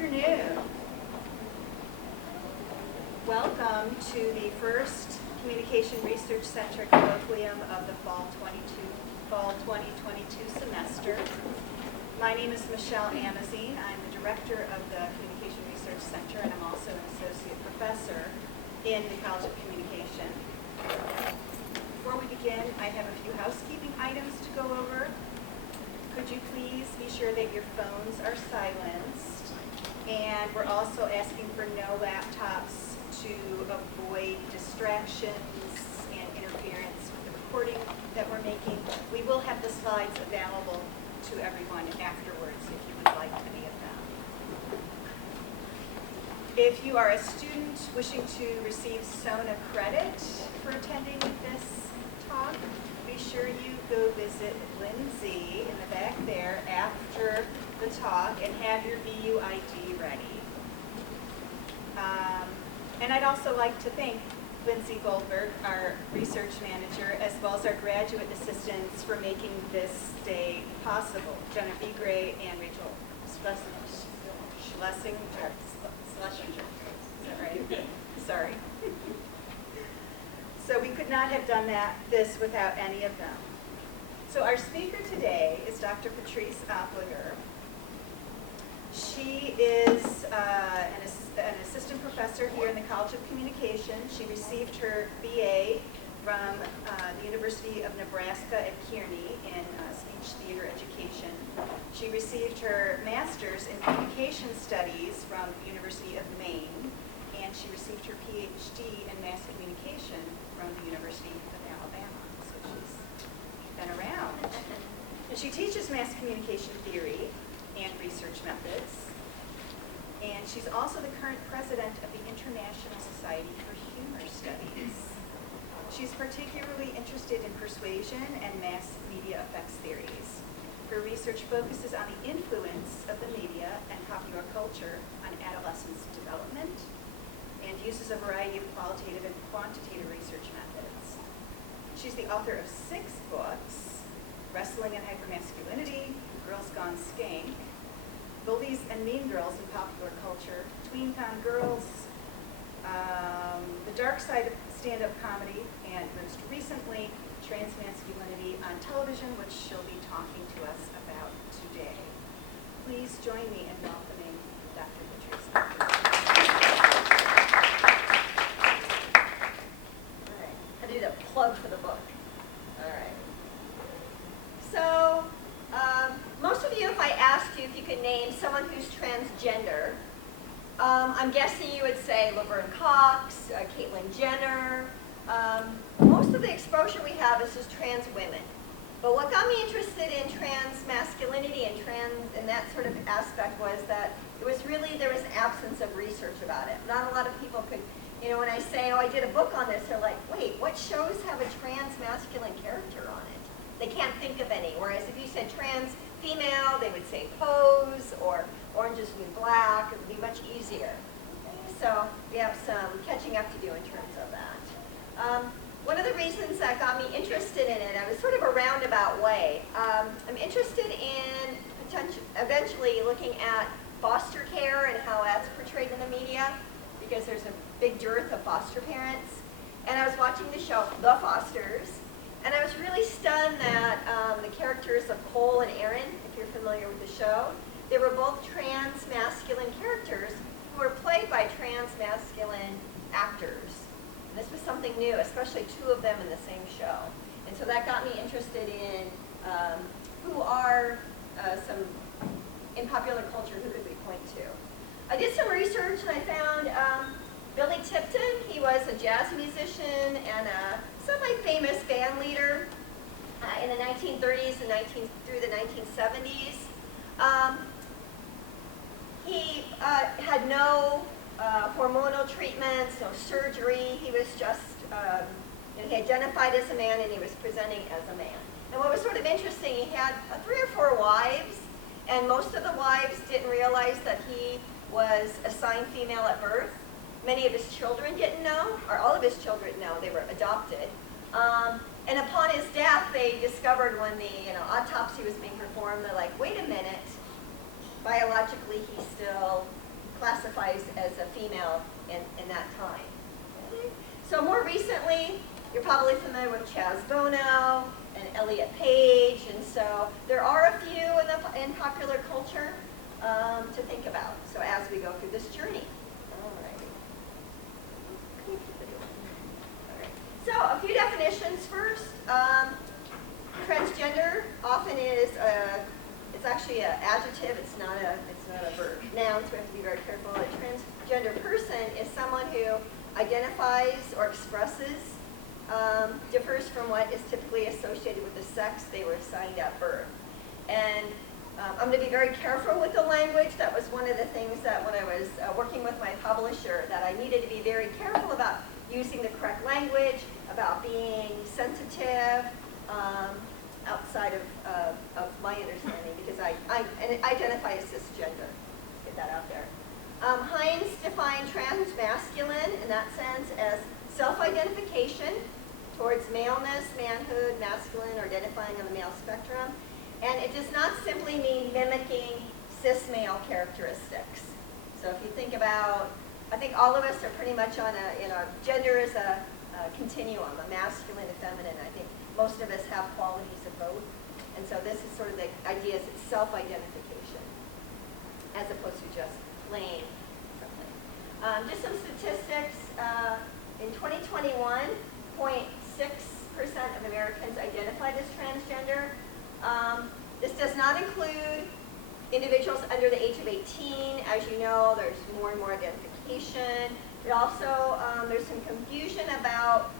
afternoon. Welcome to the first Communication Research Center colloquium of the Fall 2022 semester. My name is Michelle Amazine. I'm the director of the Communication Research Center, and I'm also an associate professor in the College of Communication. Before we begin, I have a few housekeeping items to go over. Could you please be sure that your phones are silenced? And we're also asking for no laptops to avoid distractions and interference with the recording that we're making. We will have the slides available to everyone afterwards if you would like any of them. If you are a student wishing to receive SONA credit for attending this talk, be sure you go visit Lindsay in the back there after the talk and have your BUID ready. And I'd also like to thank Lindsay Goldberg, our research manager, as well as our graduate assistants for making this day possible. Jenna B. Gray and Rachel Schlesinger. Is that right? Sorry. So we could not have done this without any of them. So our speaker today is Dr. Patrice Oppliger. She is an assistant professor here in the College of Communication. She received her BA from the University of Nebraska at Kearney in speech theater education. She received her master's in communication studies from the University of Maine, and she received her PhD in mass communication from the University of Alabama. So she's been around. And she teaches mass communication theory and research methods. And she's also the current president of the International Society for Humor Studies. She's particularly interested in persuasion and mass media effects theories. Her research focuses on the influence of the media and popular culture on adolescents' development and uses a variety of qualitative and quantitative research methods. She's the author of 6 books: Wrestling and Hypermasculinity, Girls Gone Skank, Bullies and Mean Girls in Popular Culture, Tween Con Girls, The Dark Side of Stand-Up Comedy, and most recently, Transmasculinity on Television, which she'll be talking to us about today. Please join me in welcoming Dr. Patrice Oppliger. All right. I need a plug for the book. All right. So, most of you, if I asked you if you could name someone who's transgender, I'm guessing you would say Laverne Cox, Caitlyn Jenner. Most of the exposure we have is just trans women. But what got me interested in transmasculinity and that sort of aspect was that there was an absence of research about it. Not a lot of people could, when I say, oh, I did a book on this, they're like, wait, what shows have a transmasculine character on it? They can't think of any. Whereas if you said trans female, they would say Pose or Orange is the New Black. It would be much easier. Okay, so we have some catching up to do in terms of that. One of the reasons that got me interested in it, I was sort of a roundabout way. I'm interested in eventually looking at foster care and how that's portrayed in the media, because there's a big dearth of foster parents. And I was watching the show, The Fosters, and I was really stunned that the characters of Cole and Aaron, if you're familiar with the show, they were both trans-masculine characters who were played by trans-masculine actors. And this was something new, especially 2 of them in the same show. And so that got me interested in who are some, in popular culture, who could we point to. I did some research and I found Billy Tipton. He was a jazz musician and a semi-famous band leader in the 1930s and through the 1970s. He had no hormonal treatments, no surgery. He was just, he identified as a man and he was presenting as a man. And what was sort of interesting, he had 3 or 4 wives, and most of the wives didn't realize that he was assigned female at birth. Many of his children didn't know, or all of his children didn't know, they were adopted. And upon his death, they discovered when the autopsy was being performed, they're like, wait a minute, biologically he's still classifies as a female in that time. Okay. So more recently, you're probably familiar with Chaz Bono and Elliot Page, and so there are a few in popular culture to think about. So as we go through this journey. All right. So a few definitions first. Transgender often is it's actually an adjective. It's not a verb. Noun, so we have to be very careful. A transgender person is someone who identifies or expresses, differs from what is typically associated with the sex they were assigned at birth. And I'm going to be very careful with the language. That was one of the things that when I was working with my publisher, that I needed to be very careful about using the correct language, about being sensitive, outside of my understanding, because I identify as cisgender. Get that out there. Hines defined transmasculine in that sense as self-identification towards maleness, manhood, masculine, or identifying on the male spectrum. And it does not simply mean mimicking cis male characteristics. So if you think about, I think all of us are pretty much on gender is a continuum, a masculine, a feminine. I think most of us have qualities of both. And so this is sort of the idea is it's self-identification as opposed to just plain something. Just some statistics. In 2021, 0.6% of Americans identified as transgender. This does not include individuals under the age of 18. As you know, there's more and more identification. It also, there's some confusion about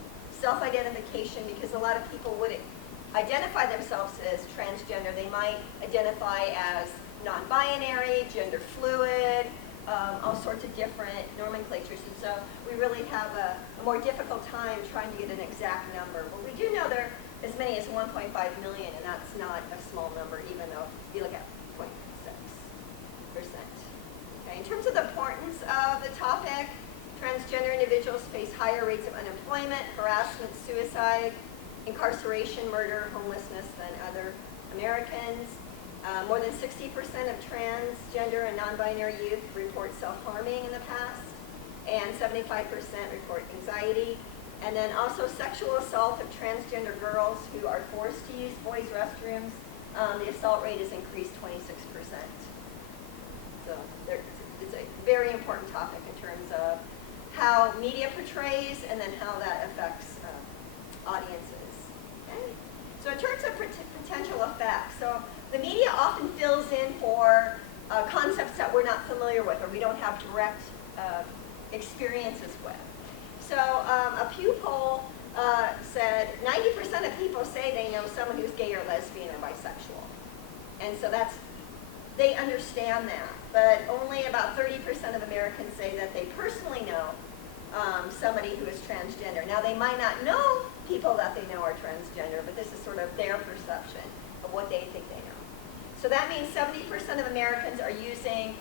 self-identification because a lot of people wouldn't identify themselves as transgender. They might identify as non-binary, gender fluid, all sorts of different nomenclatures. And so we really have a more difficult time trying to get an exact number. But we do know there are as many as 1.5 million, and that's not a small number, even though you look at 0.6%. Okay, in terms of the importance of the topic, transgender individuals face higher rates of unemployment, harassment, suicide, incarceration, murder, homelessness than other Americans. More than 60% of transgender and non-binary youth report self-harming in the past, and 75% report anxiety. And then also sexual assault of transgender girls who are forced to use boys' restrooms. The assault rate has increased 26%. So it's a very important topic in terms of how media portrays and then how that affects audiences. Okay? So in terms of potential effects, so the media often fills in for concepts that we're not familiar with or we don't have direct experiences with. So a Pew poll said 90% of people say they know someone who's gay or lesbian or bisexual. And so they understand that. But only about 30% of Americans say that they personally know somebody who is transgender. Now, they might not know people that they know are transgender, but this is sort of their perception of what they think they know. So that means 70% of Americans are using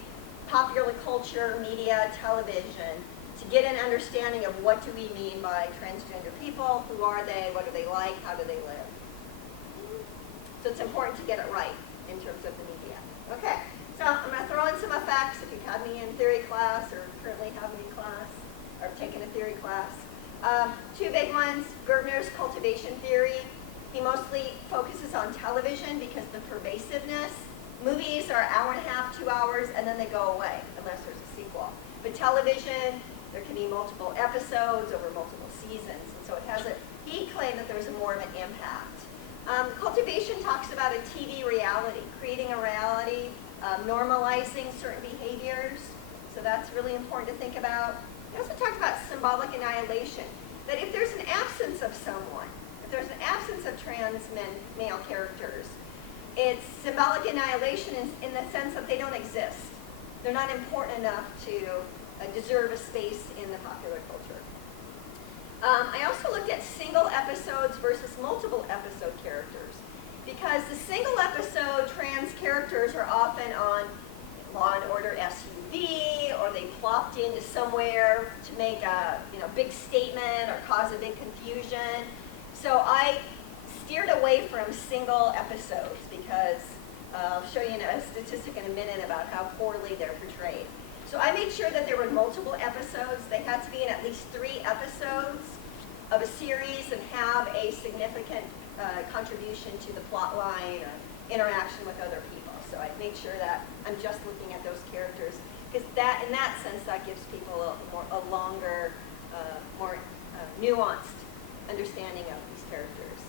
popular culture, media, television to get an understanding of what do we mean by transgender people, who are they, what do they like, how do they live. So it's important to get it right in terms of the media. Okay, so I'm going to throw in some effects if you've had me in theory class or currently have me in class or taken a theory class. Two big ones, Gertner's cultivation theory. He mostly focuses on television because the pervasiveness. Movies are an hour and a half, 2 hours, and then they go away unless there's a sequel. But television, there can be multiple episodes over multiple seasons, and so it has he claimed that there was more of an impact. Cultivation talks about a TV reality, creating a reality, normalizing certain behaviors, so that's really important to think about. He also talks about symbolic annihilation, that if there's an absence of someone, if there's an absence of trans male characters, it's symbolic annihilation in the sense that they don't exist. They're not important enough to deserve a space in the popular culture. I also looked at single episodes versus multiple episode characters, because the single episode trans characters are often on Law and Order SUV, or they plopped into somewhere to make a big statement or cause a big confusion. So I steered away from single episodes because I'll show you a statistic in a minute about how poorly they're portrayed. So I made sure that there were multiple episodes. They had to be in at least 3 episodes of a series and have a significant contribution to the plot line or interaction with other people. So I made sure that I'm just looking at those characters, because that, in that sense, that gives people a longer, more nuanced understanding of these characters.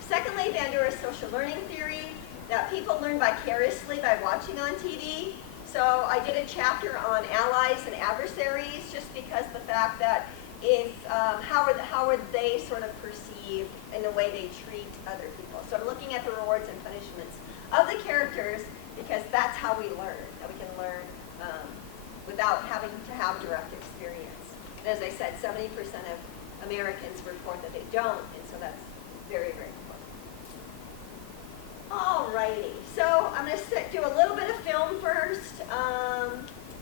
Secondly, Bandura's social learning theory, that people learn vicariously by watching on TV. So I did a chapter on allies and adversaries, just because the fact that if, how are they sort of perceived in the way they treat other people. So I'm looking at the rewards and punishments of the characters, because that's how we learn, that we can learn without having to have direct experience. And as I said, 70% of Americans report that they don't, and so that's very, very important. Alrighty, so I'm going to do a little bit of film first,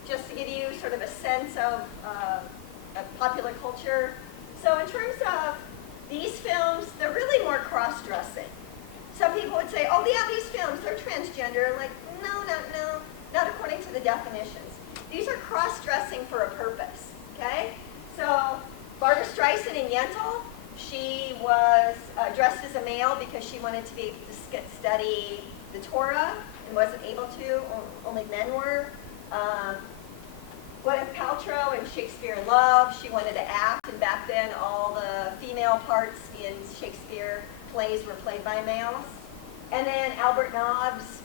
just to give you sort of a sense of popular culture. So in terms of these films, they're really more cross-dressing. Some people would say, oh yeah, these films, they're transgender. Like, no, not according to the definitions. These are cross-dressing for a purpose, okay? So Barbra Streisand in Yentl, she was dressed as a male because she wanted to be able to study the Torah and wasn't able to, only men were. Gwyneth Paltrow in Shakespeare in Love, she wanted to act, and back then all the female parts in Shakespeare plays were played by males. And then Albert Nobbs,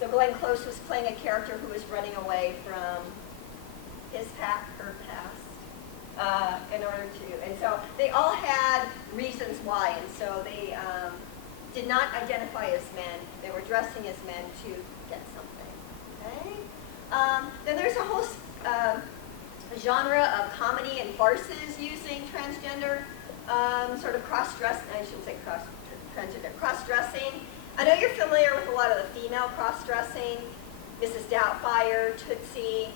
so Glenn Close was playing a character who was running away from his past, her past, in order to, and so they all had reasons why, and so they did not identify as men, they were dressing as men to get something, okay? Then there's a whole genre of comedy and farces using transgender, sort of cross-dressing, I shouldn't say transgender, cross-dressing. I know you're familiar with a lot of the female cross-dressing, Mrs. Doubtfire, Tootsie,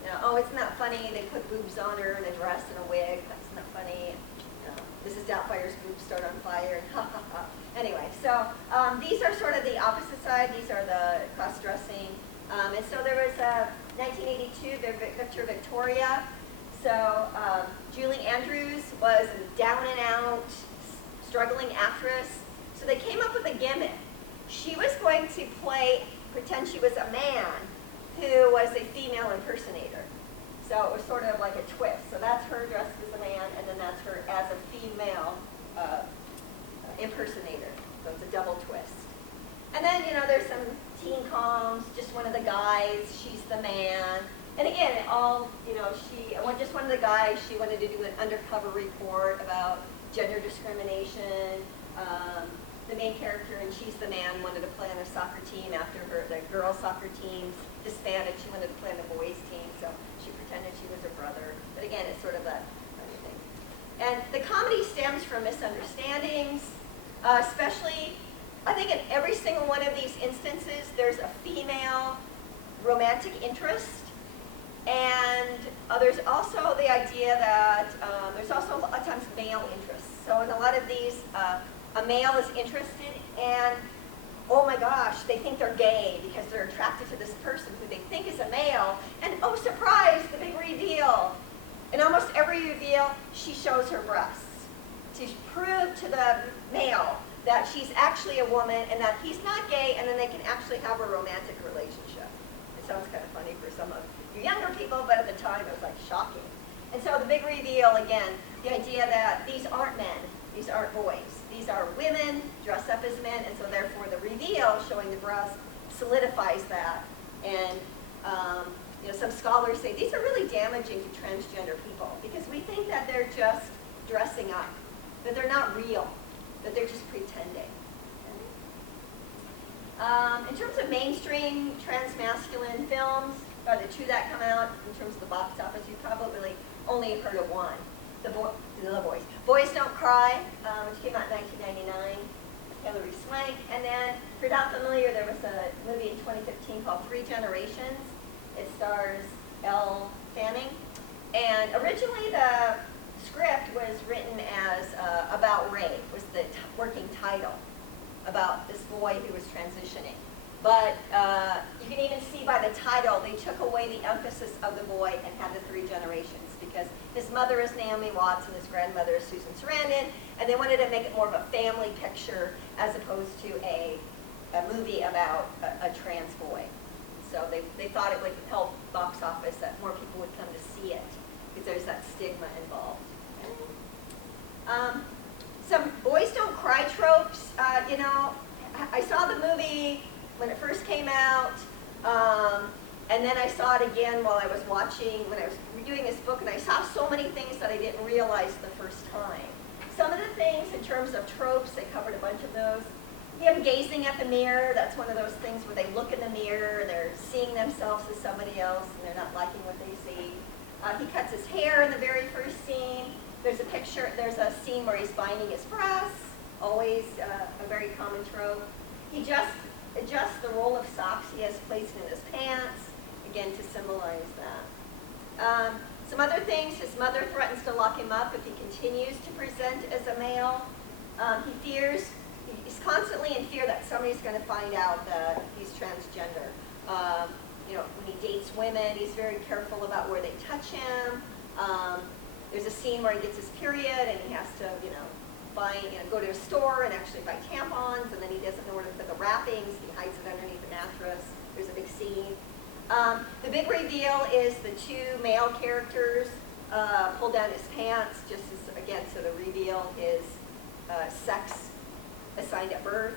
you know, oh, isn't that funny, they put boobs on her and a dress and a wig, that's not funny. You know, Mrs. Doubtfire's boobs start on fire, and ha ha ha. Anyway, so these are sort of the opposite side, these are the cross-dressing. And so there was a 1982 Victor Victoria. So Julie Andrews was a down and out, struggling actress. So they came up with a gimmick. She was going to pretend she was a man who was a female impersonator. So it was sort of like a twist. So that's her dressed as a man, and then that's her as a female impersonator. So it's a double twist. And then, you know, there's some teen coms, just one of the guys, she's the man. And again, all, you know, just one of the guys, she wanted to do an undercover report about gender discrimination. The main character, and she's the man, wanted to play on a soccer team after the girls' soccer team disbanded. She wanted to play on the boys' team, so she pretended she was her brother. But again, it's sort of that kind of thing. And the comedy stems from misunderstandings, especially, I think in every single one of these instances, there's a female romantic interest. And there's also the idea that there's also a lot of times male interest. So in a lot of these, a male is interested, and oh my gosh, they think they're gay because they're attracted to this person who they think is a male, and oh surprise, the big reveal. In almost every reveal, she shows her breasts to prove to the male that she's actually a woman and that he's not gay, and then they can actually have a romantic relationship. It sounds kind of funny for some of you younger people, but at the time it was like shocking. And so the big reveal, again, the idea that these aren't men, these aren't boys. These are women dressed up as men, and so therefore the reveal showing the breast solidifies that. And you know, some scholars say these are really damaging to transgender people because we think that they're just dressing up, that they're not real, that they're just pretending. In terms of mainstream transmasculine films, there are the 2 that come out. In terms of the box office, you probably only heard of one. The Boys. Boys Don't Cry, which came out in 1999, Hilary Swank. And then, if you're not familiar, there was a movie in 2015 called 3 Generations. It stars Elle Fanning. And originally the script was written as About Ray, was the working title, about this boy who was transitioning. But you can even see by the title, they took away the emphasis of the boy and had the 3 generations, because his mother is Naomi Watts and his grandmother is Susan Sarandon, and they wanted to make it more of a family picture as opposed to a movie about a trans boy. So they thought it would help box office, that more people would come to see it, because there's that stigma involved. Some boys don't cry tropes. You know, I saw the movie when it first came out, and then I saw it again while I was watching, when I was reviewing this book, and I saw so many things that I didn't realize the first time. Some of the things in terms of tropes, they covered a bunch of those. Him gazing at the mirror, that's one of those things where they look in the mirror and they're seeing themselves as somebody else and they're not liking what they see. He cuts his hair in the very first scene. There's a scene where he's binding his breasts, always a very common trope. He just adjusts the roll of socks he has placed in his pants, again to symbolize that. Some other things, his mother threatens to lock him up if he continues to present as a male. He's constantly in fear that somebody's going to find out that he's transgender. You know, when he dates women, he's very careful about where they touch him. There's a scene where he gets his period and he has to, go to a store and actually buy tampons, and then he doesn't know where to put the wrappings. He hides it underneath the mattress. There's a big scene. The big reveal is the 2 male characters pull down his pants, just as, again, so to reveal his sex assigned at birth.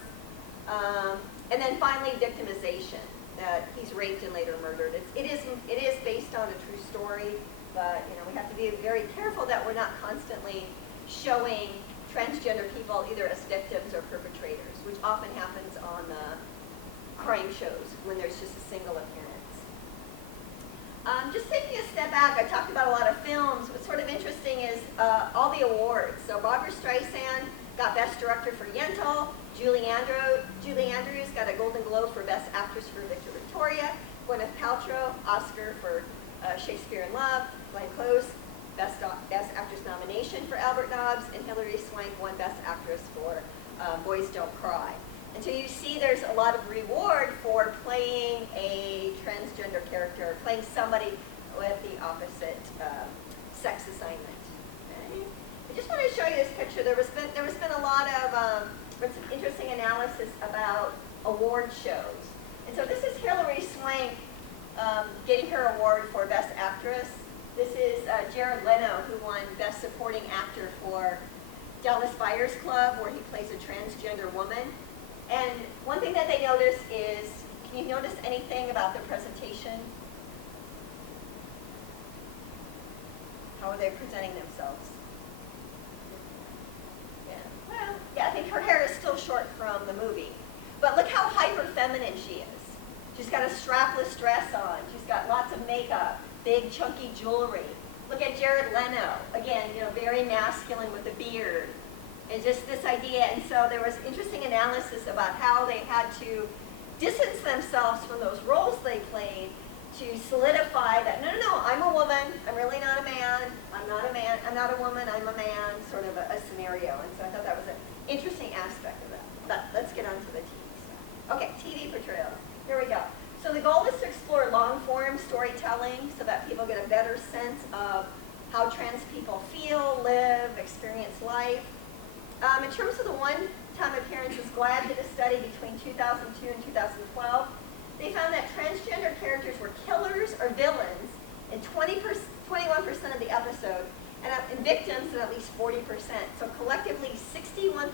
And then finally, victimization, that he's raped and later murdered. It is based on a true story, but we have to be very careful that we're not constantly showing transgender people either as victims or perpetrators, which often happens on crime shows when there's just a single appearance. Just taking a step back, I talked about a lot of films. What's sort of interesting is all the awards. So Barbra Streisand got Best Director for Yentl. Julie Andrews got a Golden Globe for Best Actress for Victor Victoria. Gwyneth Paltrow, Oscar for Shakespeare in Love. Glenn Close, Best Actress nomination for Albert Nobbs. And Hilary Swank won Best Actress for Boys Don't Cry. And so you see there's a lot of reward for playing a transgender character, playing somebody with the opposite sex assignment. Okay? I just want to show you this picture. There has been a lot of some interesting analysis about award shows. And so this is Hilary Swank getting her award for Best Actress. This is Jared Leto, who won Best Supporting Actor for Dallas Buyers Club, where he plays a transgender woman. And one thing that they notice is, can you notice anything about the presentation? How are they presenting themselves? Yeah. Well, yeah, I think her hair is still short from the movie. But look how hyper feminine she is. She's got a strapless dress on. She's got lots of makeup, big chunky jewelry. Look at Jared Leto. Again, very masculine with a beard. And just this idea, and so there was interesting analysis about how they had to distance themselves from those roles they played to solidify that, no, I'm a woman, I'm really not a man, I'm not a woman, I'm a man, sort of a scenario. And so I thought that was an interesting aspect of that. But let's get on to the TV stuff. Okay, TV portrayals. Here we go. So the goal is to explore long-form storytelling so that people get a better sense of how trans people feel, live, experience life. In terms of the one-time appearances, GLAAD did a study between 2002 and 2012. They found that transgender characters were killers or villains in 21% of the episodes, and victims in at least 40%. So collectively, 61%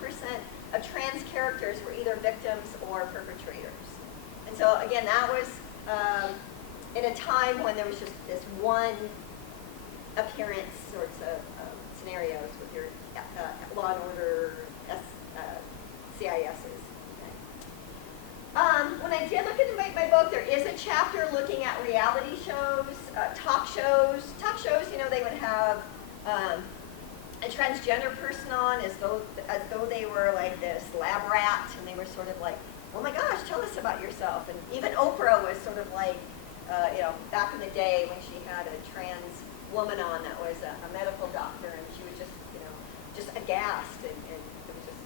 of trans characters were either victims or perpetrators. And so again, that was in a time when there was just this one appearance sorts of scenarios with your Law and Order CISs. Okay. When I did look into my book, there is a chapter looking at reality shows, talk shows. Talk shows, they would have a transgender person on as though they were like this lab rat, and they were sort of like, oh my gosh, tell us about yourself. And even Oprah was sort of like, back in the day when she had a trans woman on that was a medical doctor, and she was just aghast, and it was just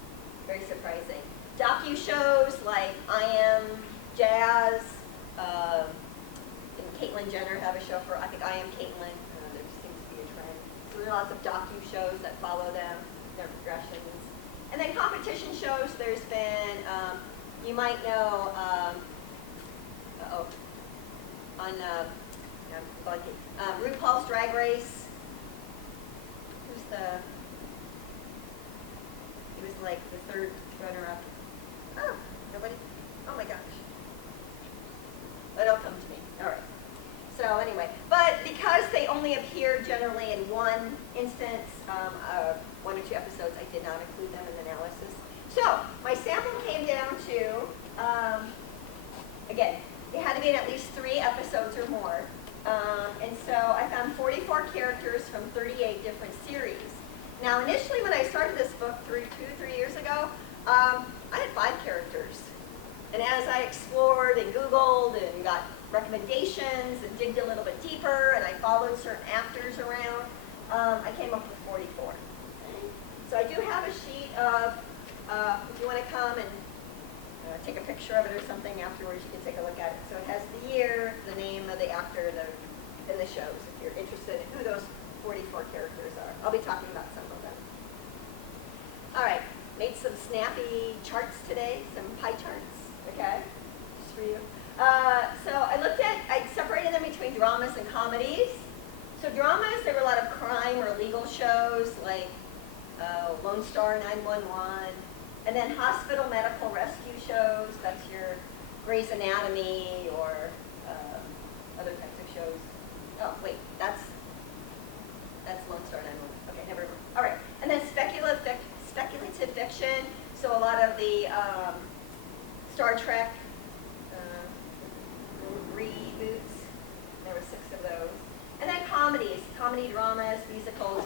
very surprising. Docu shows like I Am jazz. And Caitlyn Jenner have a show for, I think I Am Caitlyn. There seems to be a trend. So there are lots of docu-shows that follow them, their progressions. And then competition shows, there's been, you might know, on RuPaul's Drag Race. Who's he was like the third runner-up. Oh, nobody? Oh my gosh. It'll come to me. All right. So anyway, but because they only appear generally in one instance, 1 or 2 episodes, I did not include them in the analysis. So my sample came down to, again, it had to be in at least 3 episodes or more. And so I found 44 characters from 38 different series. Now, initially when I started this book 2 or 3 years ago, I had 5 characters. And as I explored and Googled and got recommendations and digged a little bit deeper and I followed certain actors around, I came up with 44. So I do have a sheet of, if you want to come and take a picture of it or something afterwards, you can take a look at it. So it has the year, the name of the actor, and the shows, if you're interested in who those 44 characters are. I'll be talking about some of them. All right, made some snappy charts today, some pie charts, okay, just for you. So I separated them between dramas and comedies. So dramas, there were a lot of crime or legal shows like Lone Star 911, and then hospital medical rescue shows. That's your Grey's Anatomy or other types of shows. Oh, wait, that's Lone Star 911. Okay, never mind. All right, and then speculative fiction. So a lot of the Star Trek reboots. There were 6 of those. And then comedies, comedy dramas, musicals,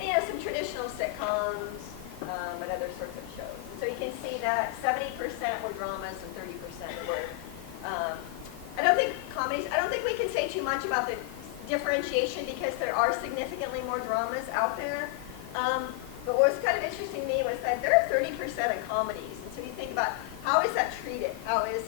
and some traditional sitcoms, and other sorts of shows. And so you can see that 70% were dramas and 30% were. I don't think we can say too much about the differentiation because there are significantly more dramas out there. But what was kind of interesting to me was that there are 30% of comedies. And so you think about how is that treated? How is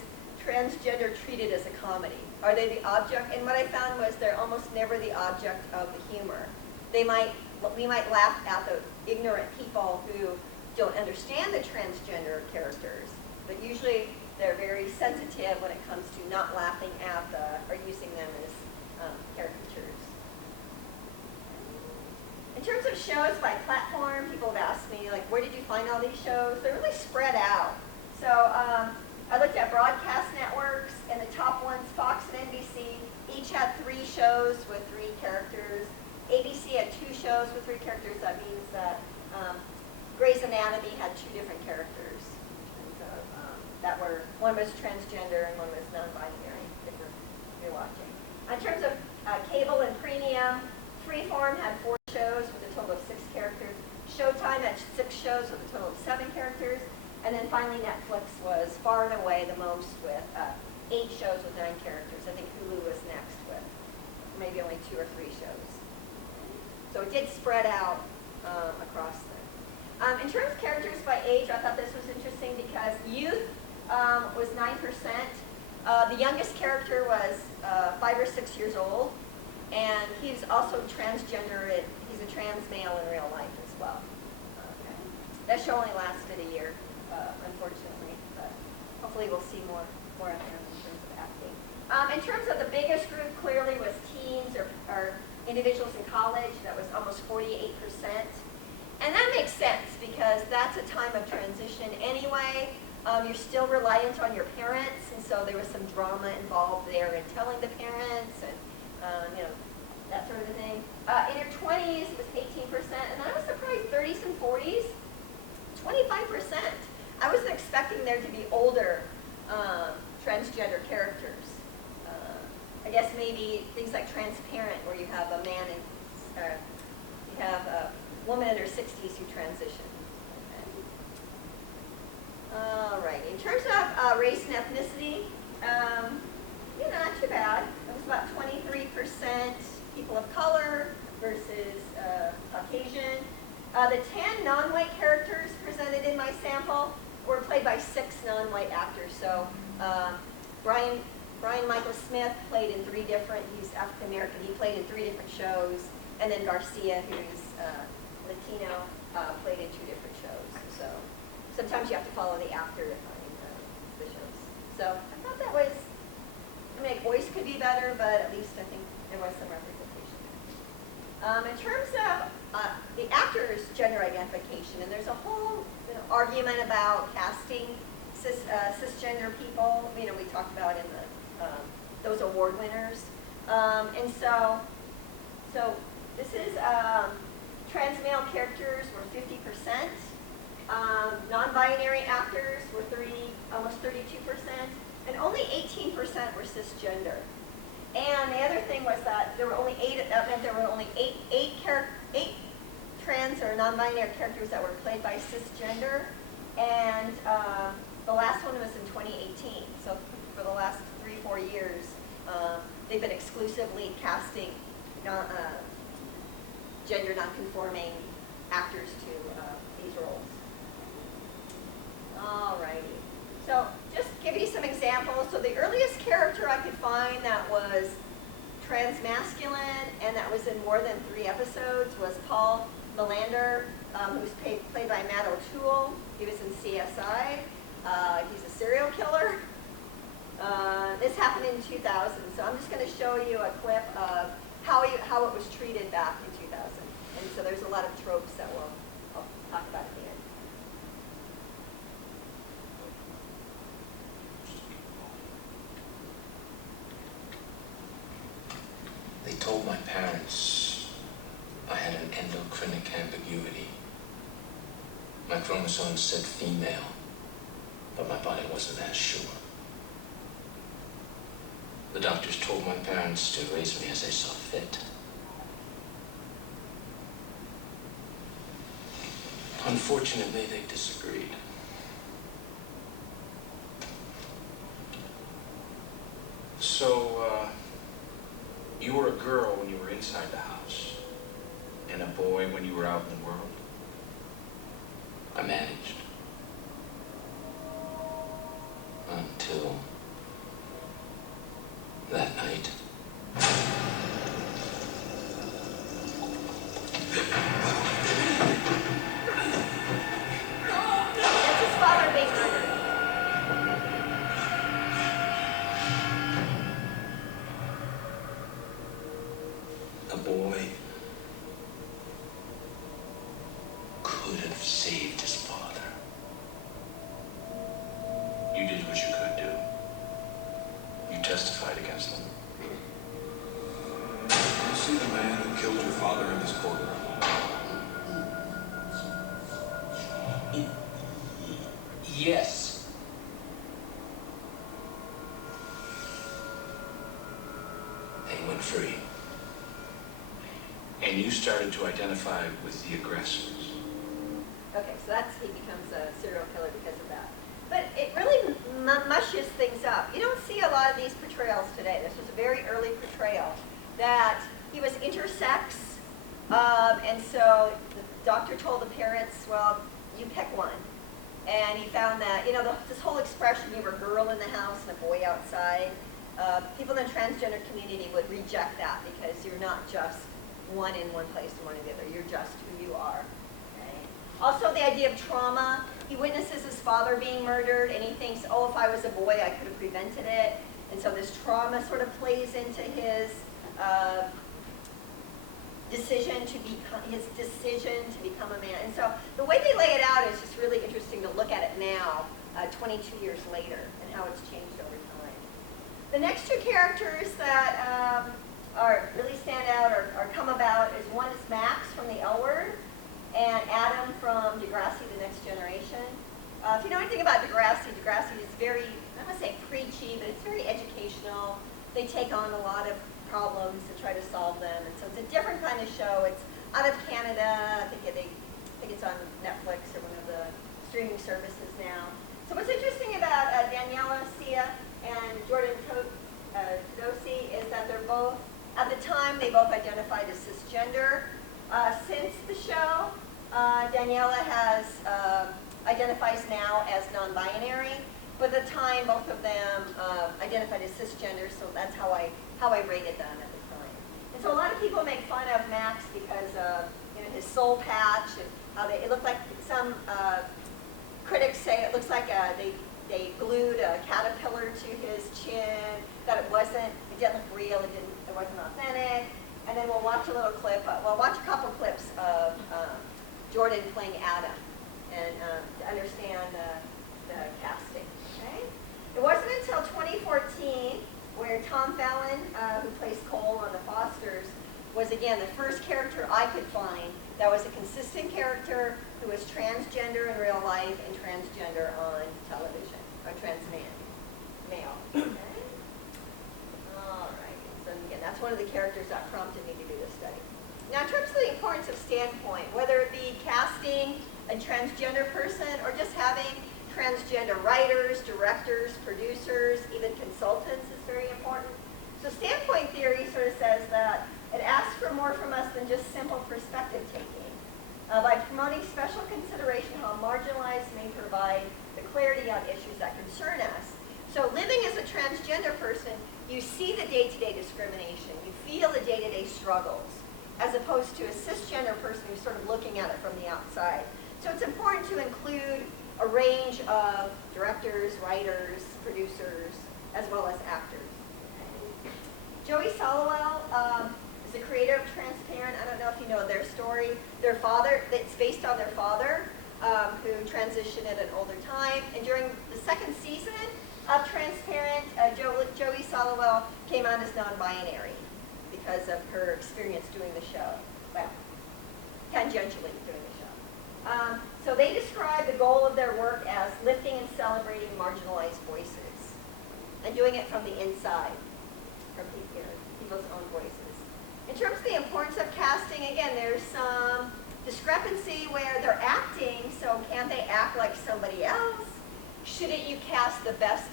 transgender treated as a comedy? Are they the object? And what I found was they're almost never the object of the humor. We might laugh at the ignorant people who don't understand the transgender characters, but usually they're very sensitive when it comes to not laughing at or using them as caricatures. In terms of shows by platform, people have asked me, like, where did you find all these shows? They're really spread out. So I looked at broadcast networks, and the top ones, Fox and NBC, each had 3 shows with 3 characters. ABC had 2 shows with 3 characters. That means that Grey's Anatomy had 2 different characters. And so one was transgender and one was non-binary, if you're watching. In terms of cable and premium, Freeform had 4 shows with a total of 6 characters. Showtime had 6 shows with a total of 7 characters. And then finally Netflix was far and away the most with 8 shows with 9 characters. I think Hulu was next with maybe only 2 or 3 shows. So it did spread out across there. In terms of characters by age, I thought this was interesting because youth was 9%. The youngest character was 5 or 6 years old. And he's also transgender. He's a trans male in real life as well. That show only lasted a year, unfortunately. But hopefully we'll see more of him in terms of acting. In terms of the biggest group, clearly was teens or individuals in college. That was almost 48%. And that makes sense because that's a time of transition anyway. You're still reliant on your parents, and so there was some drama involved there in telling the parents and that sort of thing. In your 20s, it was 18%, and I was surprised 30s and 40s, 25%. I wasn't expecting there to be older transgender characters. I guess maybe things like Transparent, where you have a man and you have a woman in her 60s who transition. Okay. All right. In terms of race and ethnicity, not too bad. It was about 23% people of color versus Caucasian. The 10 non-white characters presented in my sample were played by 6 non-white actors. So Brian Michael Smith played in 3 different, he's African American, he played in 3 different shows. And then Garcia, who's Latino, played in 2 different shows. So sometimes you have to follow the actor to find the shows. So I thought that was, I mean, voice could be better, but at least I think there was some representation. In terms of the actor's gender identification, and there's a whole argument about casting cisgender people. You know, we talked about in the those award winners, and so this is trans male characters were 50%, non-binary actors were almost 32%, and only 18% were cisgender. And the other thing was that there were only 8. That meant there were only eight trans or non-binary characters that were played by cisgender, and the last one was in 2018. So for the last 3-4 years, they've been exclusively casting gender non-conforming actors to these roles. Alrighty. So just give you some examples. So the earliest character I could find that was transmasculine and that was in more than 3 episodes was Paul Melander, who was played by Matt O'Toole. He was in CSI. He's a serial killer. This happened in 2000. So I'm just going to show you a clip of how it was treated back in 2000. And so there's a lot of tropes that I'll talk about at the end. They told my parents I had an endocrinic ambiguity. My chromosomes said female, but my body wasn't as sure. The doctors told my parents to raise me as they saw fit. Unfortunately, they disagreed. So, you were a girl when you were inside the house, and a boy when you were out in the world? I managed. Until that night. That's his father being murdered. A boy could have saved his father. You did what you could do. You testified against them. You see the man who killed your father in this courtroom? Yes. They went free. And you started to identify with the aggressors. Okay, so he becomes a serial killer because of that. But it really mushes things up. You don't see a lot of these portrayals today. This was a very early portrayal that he was intersex, and so the doctor told the parents, well, you pick one. And he found that, this whole expression, you were a girl in the house and a boy outside, people in the transgender community would reject that because you're not just one in one place and one in the other. You're just who you are. Okay? Also, the idea of trauma. He witnesses his father being murdered, and he thinks, oh, if I was a boy, I could have prevented it. And so this trauma sort of plays into his decision to become a man. And so the way they lay it out is just really interesting to look at it now, 22 years later, and how it's changed over time. The next 2 characters that really stand out or come about is one is Max from the L Word and Adam from Degrassi, The Next Generation. If you know anything about Degrassi is very, I don't want to say preachy, but it's very educational. They take on a lot of problems to try to solve them, and so it's a different kind of show. It's out of Canada. I think it's on Netflix or one of the streaming services now. So what's interesting about Daniela Sia and Jordan Todosi is that they're both, at the time, they both identified as cisgender. Since the show, Daniela identifies now as non-binary, but at the time both of them identified as cisgender, so that's how I rated them at the time. And so a lot of people make fun of Max because of his soul patch and how it looked like some critics say it looks like they glued a caterpillar to his chin, that it didn't look real, it wasn't authentic. And then we'll watch a little clip, watch a couple clips of Jordan playing Adam and to understand the casting. Okay? It wasn't until 2014 where Tom Fallon, who plays Cole on The Fosters, was again the first character I could find that was a consistent character who was transgender in real life and transgender on television, or trans male. Okay? All right. So again, that's one of the characters that prompted me to do this study. Now, in terms of the importance of standpoint, whether it be casting a transgender person or just having transgender writers, directors, producers, even consultants is very important. So standpoint theory sort of says that it asks for more from us than just simple perspective taking. By promoting special consideration how marginalized may provide the clarity on issues that concern us. So living as a transgender person, you see the day-to-day discrimination, you feel the day-to-day struggles, as opposed to a cisgender person who's sort of looking at it from the outside. So it's important to include a range of directors, writers, producers, as well as actors. Joey Solowell is the creator of Transparent. I don't know if you know their story. Their father, it's based on their father, who transitioned at an older time. And during the second season of Transparent, Joey Solowell came on as non-binary because of her experience doing the show. Well, tangentially doing the show. So they describe the goal of their work as lifting and celebrating marginalized voices and doing it from the inside, from people's own voices. In terms of the importance of casting, again, there's some discrepancy where they're acting, so can they act like somebody else? Shouldn't you cast the best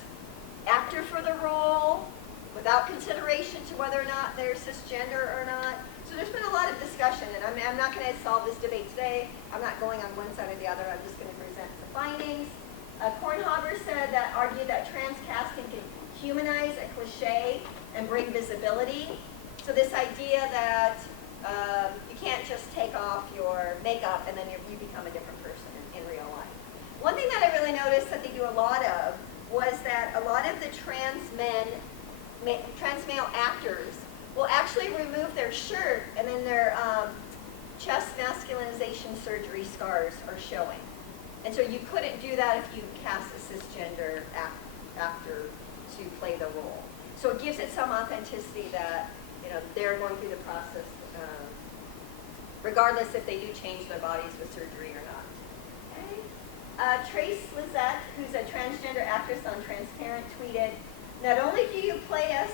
actor for the role without consideration to whether or not they're cisgender or not? So there's been a lot of discussion, and I'm not going to solve this debate today. I'm not going on one side or the other. I'm just going to present some findings. Kornhaber argued that trans casting can humanize a cliche and bring visibility. So this idea that you can't just take off your makeup and then you become a different person in real life. One thing that I really noticed that they do a lot of was that a lot of the trans male actors will actually remove their shirt and then their chest masculinization surgery scars are showing. And so you couldn't do that if you cast a cisgender actor to play the role. So it gives it some authenticity that they're going through the process, regardless if they do change their bodies with surgery or not. Okay. Trace Lizette, who's a transgender actress on Transparent, tweeted, "Not only do you play us,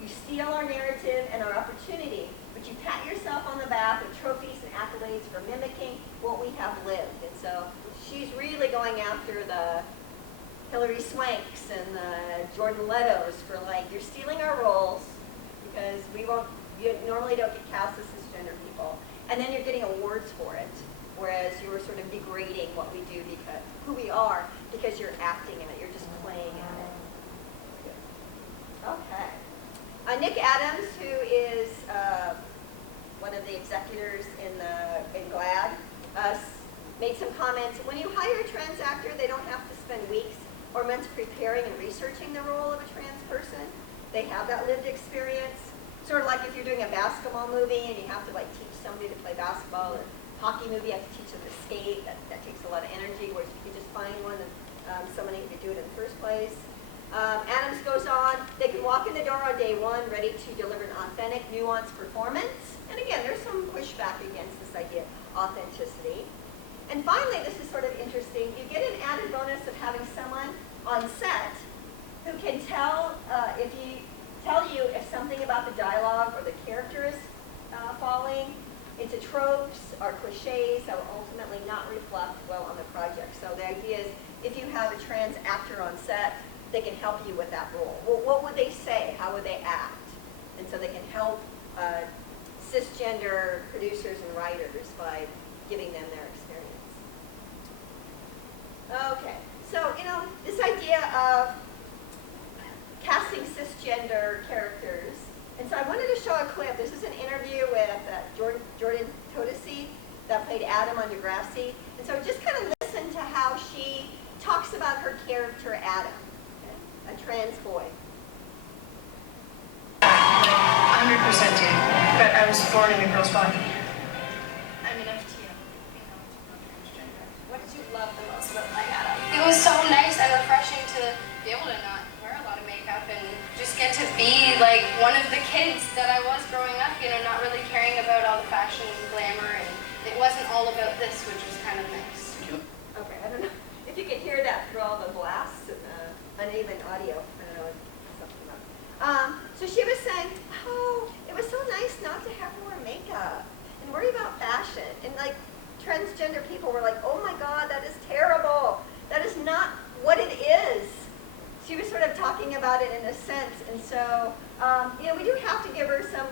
you steal our narrative and our opportunity, but you pat yourself on the back with trophies and accolades for mimicking what we have lived." And so she's really going after the Hilary Swanks and the Jordan Letos for you're stealing our roles because you normally don't get cast as cisgender people. And then you're getting awards for it, whereas you were sort of degrading what we do because who we are because you're acting in it, you're just playing in it. Okay. Nick Adams, who is one of the executors in GLAAD, made some comments. When you hire a trans actor, they don't have to spend weeks or months preparing and researching the role of a trans person. They have that lived experience. Sort of like if you're doing a basketball movie and you have to teach somebody to play basketball, or hockey movie, you have to teach them to skate. That takes a lot of energy, whereas if you just find one and somebody who could do it in the first place. Adams goes on, they can walk in the door on day one ready to deliver an authentic, nuanced performance. And again, there's some pushback against this idea of authenticity. And finally, this is sort of interesting, you get an added bonus of having someone on set who can tell you if something about the dialogue or the character is falling into tropes or cliches that will ultimately not reflect well on the project. So the idea is if you have a trans actor on set, they can help you with that role. Well, what would they say? How would they act? And so they can help cisgender producers and writers by giving them their experience. Okay, so, this idea of casting cisgender characters. And so I wanted to show a clip. This is an interview with Jordan Todesy that played Adam on Degrassi. And so just kind of listen to how she talks about her character Adam, okay? A trans boy. 100% do, but I was born in a girl's body. I'm an FTO, transgender. What did you love the most about playing Adam? It was so nice and refreshing to be able to not wear a lot of makeup and just get to be like one of the kids that I was growing up, not really caring about all the fashion and glamour, and it wasn't all about this, which was kind of nice. Okay, I don't know if you can hear that through all the blasts and uneven audio. I don't know what something about. So she was saying, oh, it was so nice not to have to wear makeup and worry about fashion. And like transgender people were like, oh my God, that is terrible. That is not what it is. She was sort of talking about it in a sense. And so, we do have to give her some,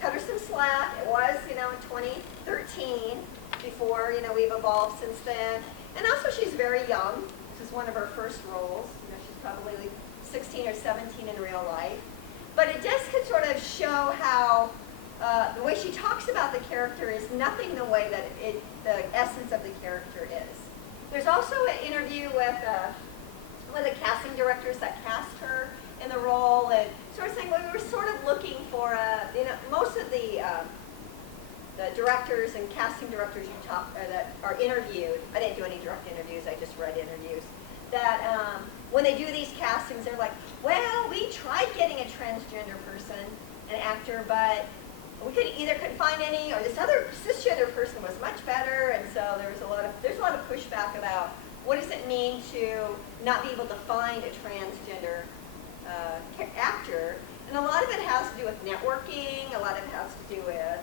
cut her some slack. It was, in 2013 before, we've evolved since then. And also she's very young. This is one of her first roles. She's probably like 16 or 17 in real life. But it just could sort of show how the way she talks about the character is nothing the way that the essence of the character is. There's also an interview with one of the casting directors that cast her in the role, and sort of saying, well, we were sort of looking for most of the directors and casting directors that are interviewed. I didn't do any direct interviews, I just read interviews. That when they do these castings, they're like, well, we tried getting a transgender person, an actor, but we couldn't find any, or this other cisgender person was much better, and so there's a lot of pushback about what does it mean to not be able to find a transgender actor. And a lot of it has to do with networking, a lot of it has to do with,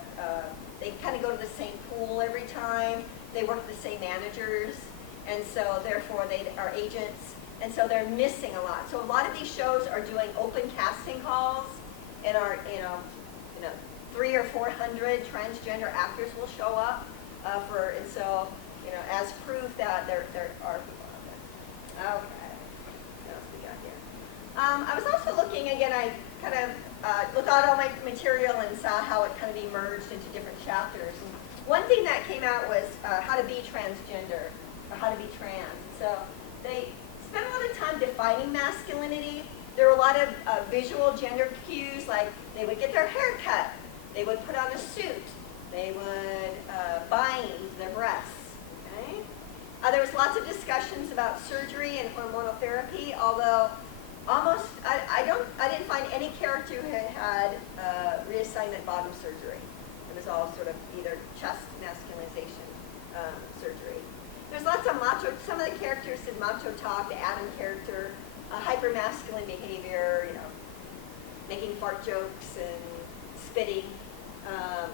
they kind of go to the same pool every time, they work with the same managers, and so therefore they are agents, and so they're missing a lot. So a lot of these shows are doing open casting calls, and are, 300 or 400 transgender actors will show up and so, as proof that there are people out there. Okay, what else we got here? I was also looking, again, I kind of looked at all my material and saw how it kind of emerged into different chapters. And one thing that came out was how to be transgender, or how to be trans. So they spent a lot of time defining masculinity. There were a lot of visual gender cues, like they would get their hair cut, they would put on a suit, they would bind their breasts. Okay? There was lots of discussions about surgery and hormonal therapy, although I didn't find any character who had reassignment bottom surgery. It was all sort of either chest masculinization surgery. There's lots of macho. Some of the characters did macho talk. The Adam character, hyper-masculine behavior, making fart jokes and spitting,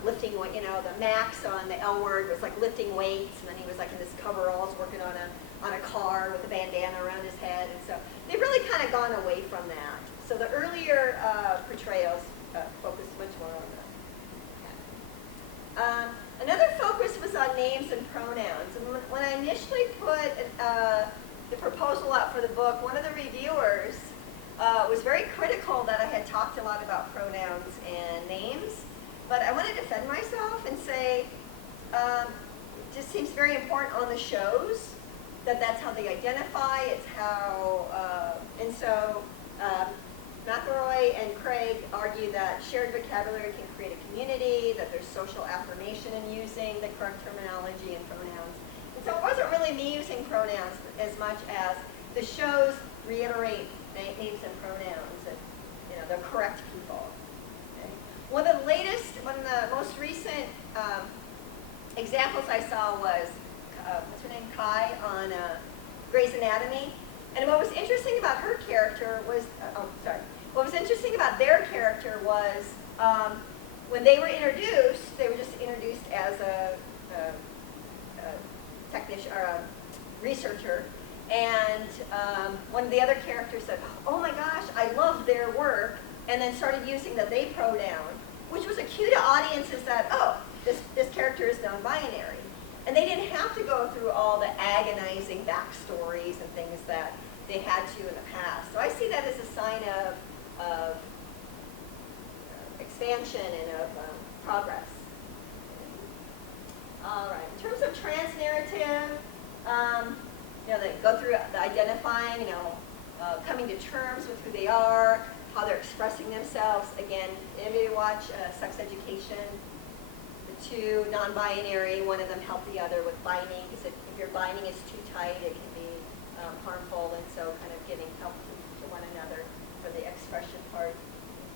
lifting, the Max on the L Word was like lifting weights, and then he was like in this coveralls working on a car with a bandana around his head, and so they've really kind of gone away from that. So the earlier portrayals focused much more on that. Another focus was on names and pronouns, and when I initially put the proposal out for the book, one of the reviewers was very critical that I had talked a lot about pronouns and names. But I want to defend myself and say it just seems very important on the shows that that's how they identify. It's how, and so McElroy and Craig argue that shared vocabulary can create a community, that there's social affirmation in using the correct terminology and pronouns. And so it wasn't really me using pronouns as much as the shows reiterate names and pronouns and the correct people. One of the most recent examples I saw was, what's her name, Kai on Grey's Anatomy. And what was interesting about her character was, what was interesting about their character was when they were introduced, they were just introduced as a technician or a researcher. And one of the other characters said, oh my gosh, I love their work, and then started using the they pronoun, which was a cue to audiences that, oh, this character is non-binary. And they didn't have to go through all the agonizing backstories and things that they had to in the past. So I see that as a sign of expansion and of progress. All right. In terms of trans narrative, they go through the identifying, coming to terms with who they are, how they're expressing themselves. Again, anybody watch Sex Education? The two, non-binary, one of them help the other with binding, because if your binding is too tight, it can be harmful, and so kind of giving help to one another for the expression part.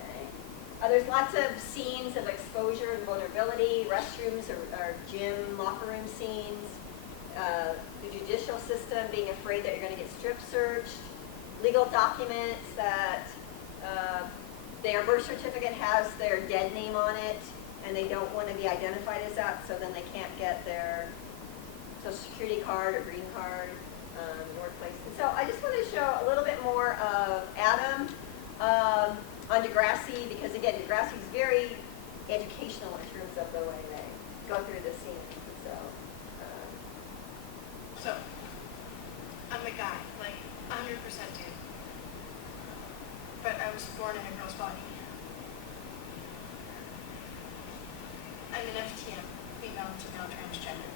Okay. There's lots of scenes of exposure and vulnerability, restrooms or gym, locker room scenes, the judicial system being afraid that you're going to get strip searched, legal documents that their birth certificate has their dead name on it, and they don't want to be identified as that, so then they can't get their Social Security card or green card in the workplace. And so I just want to show a little bit more of Adam on Degrassi, because again, Degrassi is very educational in terms of the way they go through the scene. So, I'm a guy, like 100% dude. But I was born in a girl's body. I'm an FTM, female to male transgender.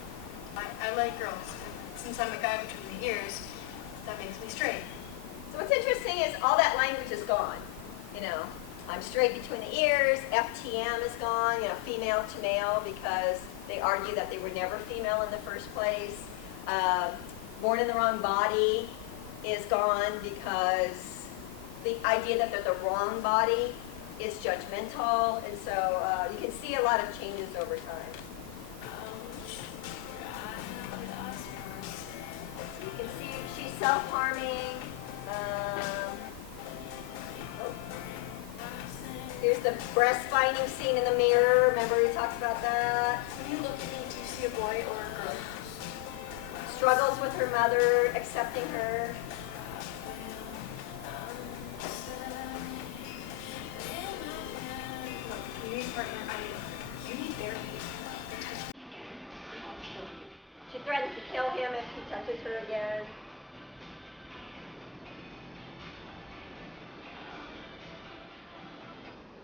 I like girls. Since I'm a guy between the ears, that makes me straight. So what's interesting is all that language is gone. I'm straight between the ears, FTM is gone, female to male, because they argue that they were never female in the first place. Born in the wrong body is gone because the idea that they're the wrong body is judgmental, and so you can see a lot of changes over time. You can see she's self-harming. Here's the breast binding scene in the mirror. Remember we talked about that? When you look at me, do you see a boy or a girl? Struggles with her mother, accepting her. You need partner, you need therapy. Touch me again, I'll kill you. She threatens to kill him if he touches her again.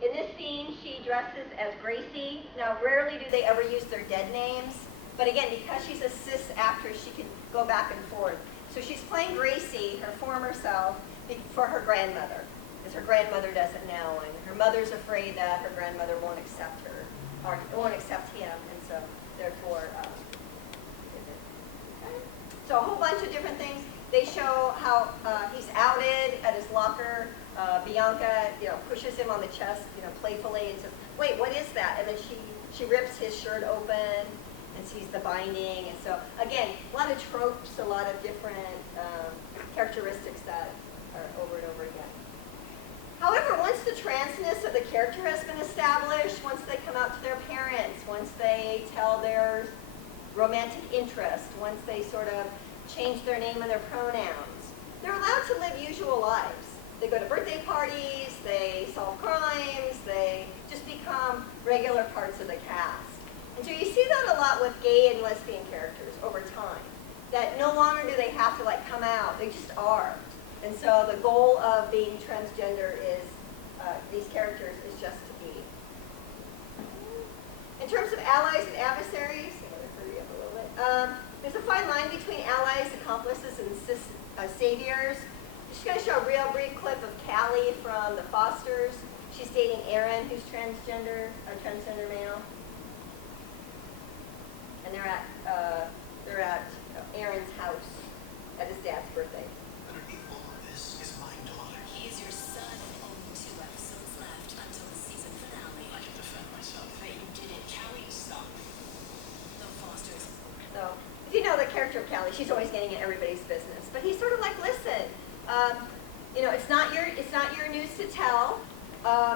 In this scene, she dresses as Gracie. Now, rarely do they ever use their dead names, but again, because she's a cis actress, she can go back and forth. So she's playing Gracie, her former self, for her grandmother, because her grandmother doesn't know, and her mother's afraid that her grandmother won't accept her, or won't accept him, and so therefore, so a whole bunch of different things. They show how he's outed at his locker. Bianca, pushes him on the chest, playfully, and says, "Wait, what is that?" And then she rips his shirt open and sees the binding. And so again, a lot of tropes, a lot of different characteristics that are over and over again. However, once the transness of the character has been established, once they come out to their parents, once they tell their romantic interest, once they sort of change their name and their pronouns, they're allowed to live usual lives. They go to birthday parties, they solve crimes, they just become regular parts of the cast. And so you see that a lot with gay and lesbian characters over time, that no longer do they have to come out, they just are. And so the goal of being transgender is, these characters, is just to be. In terms of allies and adversaries, I'm going to hurry up a little bit. There's a fine line between allies, accomplices, and saviors. I'm just going to show a real brief clip of Callie from The Fosters. She's dating Aaron, who's transgender, a transgender male. And they're at Aaron's house at his dad's birthday. Underneath all of this is my daughter. He's your son. Only 2 episodes left until the season finale. I can defend myself. But you didn't. Callie, stop. The Fosters. So, if you know the character of Callie, she's always getting in everybody's business. But he's sort of like, listen, it's not your news to tell.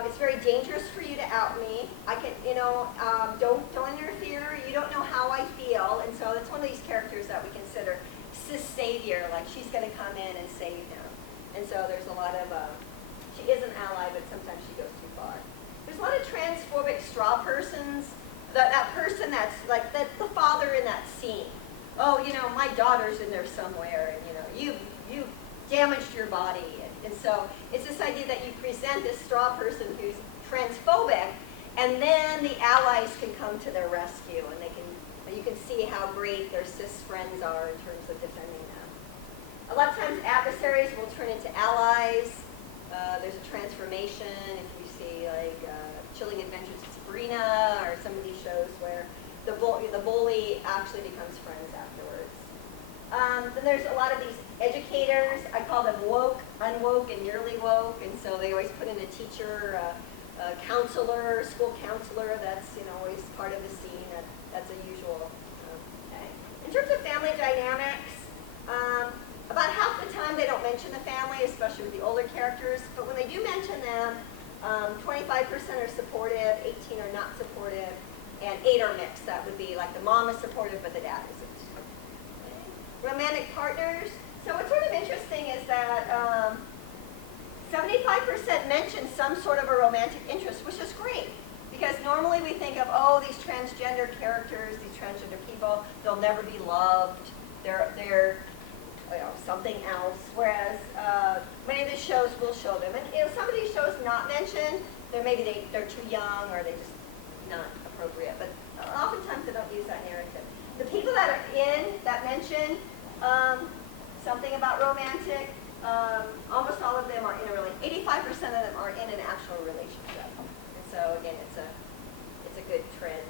It's very dangerous for you to out me. I can, don't interfere. You don't know how I feel. And so it's one of these characters that we consider cis savior, like she's going to come in and save him. And so there's a lot of, she is an ally, but sometimes she goes too far. There's a lot of transphobic straw persons that person that's like the father in that scene. Oh, my daughter's in there somewhere, and you damaged your body, and so it's this idea that you present this straw person who's transphobic, and then the allies can come to their rescue, and you can see how great their cis friends are in terms of defending them. A lot of times adversaries will turn into allies. There's a transformation if you see like Chilling Adventures of Sabrina or some of these shows where the bully actually becomes friends afterwards. Then there's a lot of these educators. I call them woke, unwoke, and nearly woke, and so they always put in a teacher, a counselor, school counselor. That's always part of the scene. That's a usual. Okay. In terms of family dynamics, about half the time they don't mention the family, especially with the older characters. But when they do mention them, 25% are supportive, 18 are not supportive, and 8 are mixed. That would be like the mom is supportive, but the dad isn't. Okay. Romantic partners. So what's sort of interesting is that 75% mention some sort of a romantic interest, which is great. Because normally we think of, these transgender characters, these transgender people, they'll never be loved. They're something else. Whereas many of the shows will show them. And some of these shows not mentioned, they're too young or they're just not appropriate. But oftentimes they don't use that narrative. The people that are in that mention something about romantic, almost all of them are in a relationship. 85% of them are in an actual relationship. And so again, it's a good trend.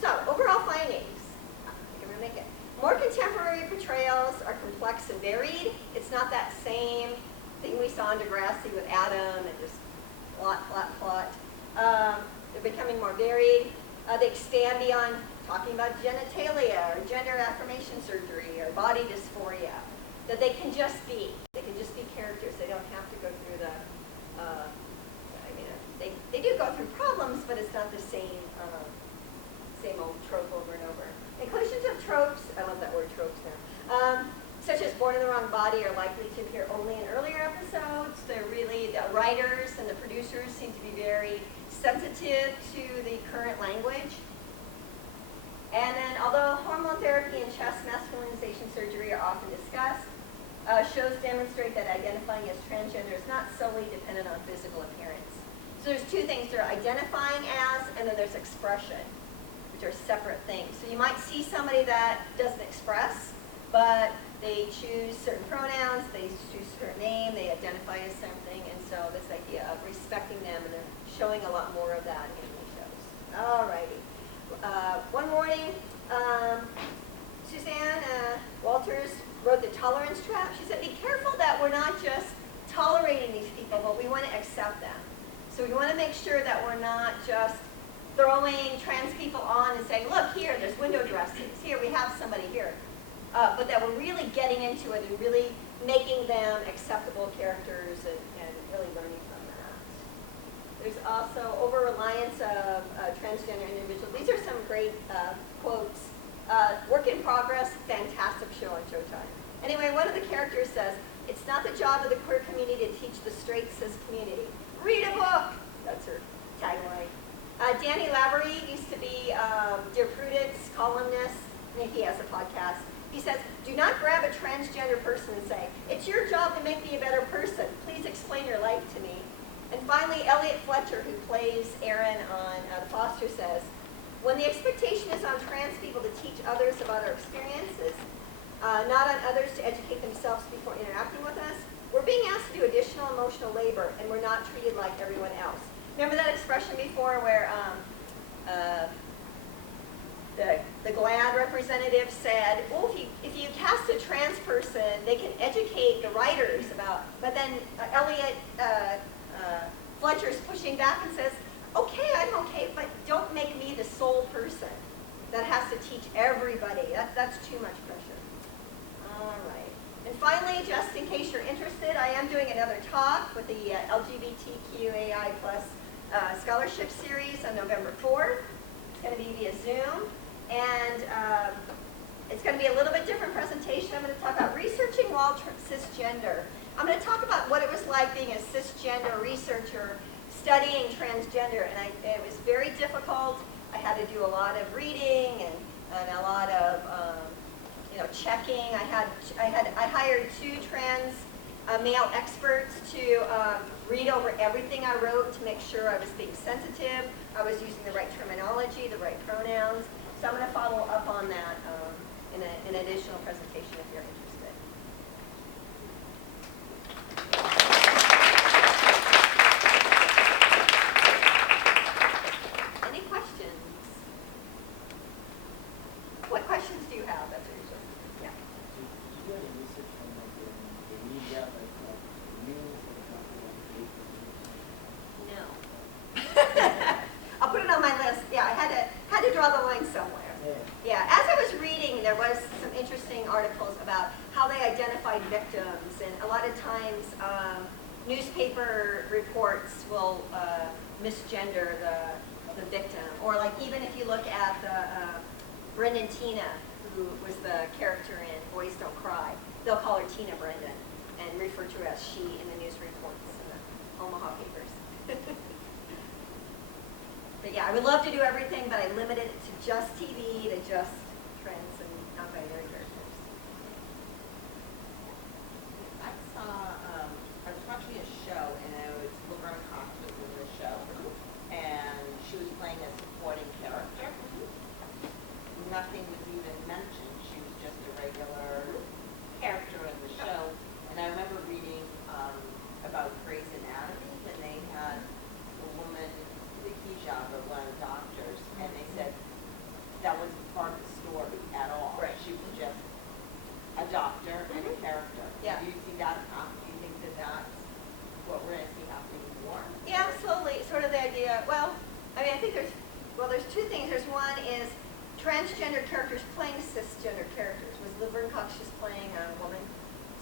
So overall findings, I think I'm gonna make it. More contemporary portrayals are complex and varied. It's not that same thing we saw in Degrassi with Adam and just plot. They're becoming more varied. They expand beyond talking about genitalia or gender affirmation surgery or body dysphoria. That they can just be characters. They don't have to go through the, they do go through problems, but it's not the same old trope over and over. Inclusions of tropes, I love that word tropes now, such as born in the wrong body are likely to appear only in earlier episodes. They're really, the writers and the producers seem to be very sensitive to the current language. And then, although hormone therapy and chest masculinization surgery are often discussed, shows demonstrate that identifying as transgender is not solely dependent on physical appearance. So there's two things. They're identifying as, and then there's expression, which are separate things. So you might see somebody that doesn't express, but they choose certain pronouns, they choose a certain name, they identify as something, and so this idea of respecting them, and they're showing a lot more of that in the shows. Alrighty. One morning, Suzanne Walters wrote The Tolerance Trap. She said, be careful that we're not just tolerating these people, but we want to accept them. So we want to make sure that we're not just throwing trans people on and saying, look, here, there's window dressings. Here, we have somebody here. But that we're really getting into it and really making them acceptable characters and really learning from that. There's also over-reliance of transgender individuals. These are some great quotes. Work in progress, fantastic show on Showtime. Anyway, one of the characters says, it's not the job of the queer community to teach the straight cis community. Read a book! That's her tagline. Danny Lavery used to be Dear Prudence columnist. I think he has a podcast. He says, do not grab a transgender person and say, it's your job to make me a better person. Please explain your life to me. And finally, Elliot Fletcher, who plays Aaron on The Foster, says, when the expectation is on trans people to teach others about our experiences, not on others to educate themselves before interacting with us, we're being asked to do additional emotional labor, and we're not treated like everyone else. Remember that expression before where the GLAAD representative said, well, if you cast a trans person, they can educate the writers about, but then Elliot Fletcher's pushing back and says, okay, I'm okay, but don't make me the sole person that has to teach everybody. That's too much pressure. All right. And finally, just in case you're interested, I am doing another talk with the LGBTQAI+ scholarship series on November 4th. It's going to be via Zoom. And it's going to be a little bit different presentation. I'm going to talk about researching while cisgender. I'm going to talk about what it was like being a cisgender researcher studying transgender. And it was very difficult. I had to do a lot of reading and a lot of checking. I hired 2 trans male experts to read over everything I wrote to make sure I was being sensitive, I was using the right terminology, the right pronouns. So I'm going to follow up on that in an additional presentation if you're interested. Any questions? What questions do you have? That's what you're saying. Yeah. Did you do any research on like the media, like news, for example, like Facebook? No. I'll put it on my list. Yeah, I had to draw the line somewhere. Yeah, as I was reading, there was some interesting articles about how they identified victims, and a lot of times newspaper reports will misgender the victim, or like even if you look at the Brendan Tina, who was the character in Boys Don't Cry, they'll call her Tina Brendan and refer to her as she in the news reports in the Omaha papers. But yeah, I would love to do everything, but I limited it to just TV, to just trans and non-binary characters. I was watching a show, and it was Laverne Cox was in the show, and she was playing a supporting character. Nothing was even mentioned. She was just a regular character in the show. And I remember reading about Grey's Anatomy, when they had a woman, the hijab of one of the doctors, and they said that wasn't part of the story at all. Right. She was just a doctor and a character. Yeah. Do you see that? Do you think that that's what we're going to see happening more? Yeah, slowly, sort of the idea. Well, I mean, I think there's 2 things. There's one is transgender characters playing cisgender characters. Was Laverne Cox just playing a woman,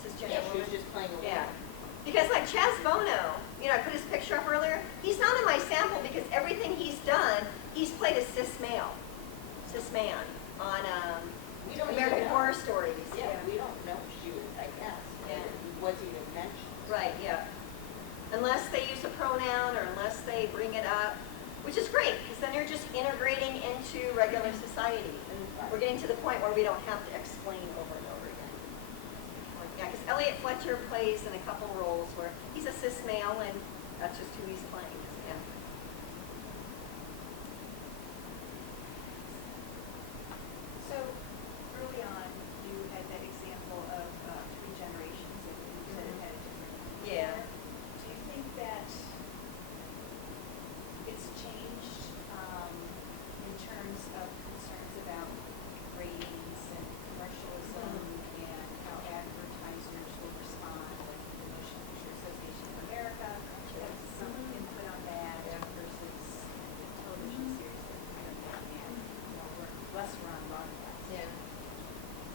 cisgender Yeah, she woman? was just playing a woman. Yeah. Because like Chaz Bono, I put his picture up earlier, he's not in my sample because everything he's done, he's played a cis man on American Horror Stories. Yeah, we don't know if she was, I guess. Yeah. It wasn't even mentioned. Right, yeah. Unless they use a pronoun or unless they bring it up, which is great, because then you're just integrating into regular society. And we're getting to the point where we don't have to explain over and over again. Yeah, because Elliot Fletcher plays in a couple roles where he's a cis male and that's just who he's playing. Yeah. So early on, you had that example of 3 generations that you said it had a different. Yeah. Do you think that it's changed in terms of concerns about ratings and commercialism and how advertisers will respond, like the Motion Picture Association of America has some input on that versus television series that kind of and work less around broadcast? Yeah.